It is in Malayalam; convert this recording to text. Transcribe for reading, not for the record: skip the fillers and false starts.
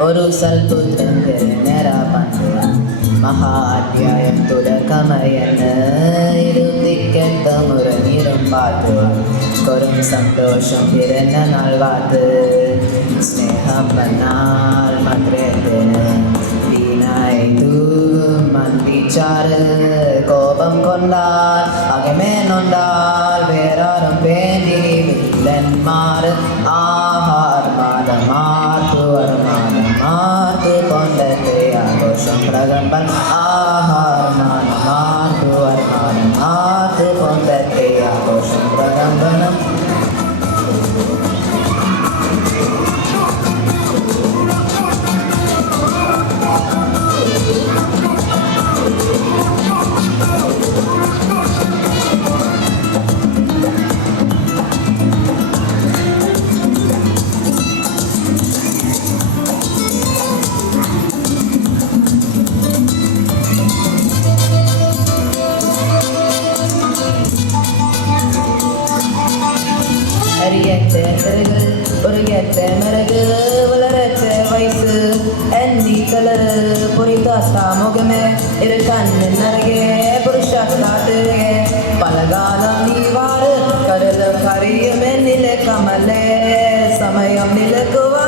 ഒരു സൽപുത്രൻ തിരഞ്ഞെറാപ്പണ്ട് മഹാധ്യായം തുടക്കമയന്ന് ഇരുത്തിക്കെട്ട മുറഞ്ഞിരും പാത്ത് കൊറും സന്തോഷം പിറന്ന നാൾ വാത്ത് സ്നേഹം വന്നാൽ മന്ത്രത്തിന് വീണായി തൂകും മന്ദിച്ചാറ് കോപം കൊണ്ടാൽ അകമേനൊണ്ടാൽ വേറാറും വേണ്ടി വില്ലന്മാർ ആഹാർമാതമാർത്തു വർമാനമാർത്തു കൊണ്ടത്തെ ആഘോഷം പ്രകമ്പൻ ആഹാർമാനമാർത്തു വർമാനമാർത്തു കൊണ്ടത്തെ ആഘോഷം പ്രകമ്പനം ഉരുകത്തെ മിറക് വളരത്തെ വയസ്സ് എന്നീ കളറ് പൊറിക്കാത്ത മുഖമേ ഇരു കണ്ണിൽ നിറകെ പുരുഷാട്ടുകെ പലകാലം നീ വാറ് കടൽ കറിയുമെന്നിലെ കമലേ സമയം നിലക്കുവ